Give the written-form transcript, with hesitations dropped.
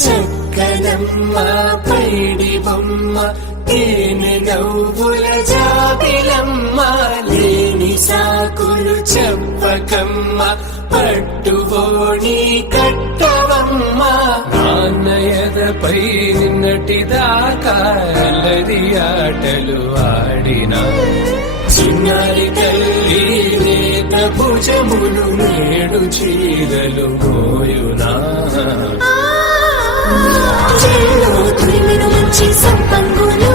చక్కనమ్మ పైడి బొమ్మ తేనె నవ్వుల జాబిలమ్మ లేని సాకులు చెప్పకమ్మ పట్టుబోని కట్టవమ్మ నాన్నయదపై నిన్నటిదాకా అల్లరి ఆటలు ఆడినా చిన్నారి తల్లి నేత భుజములు నేడు చీరలు మోయునా చెల్లో తురిమిన మంచి సంపంగులు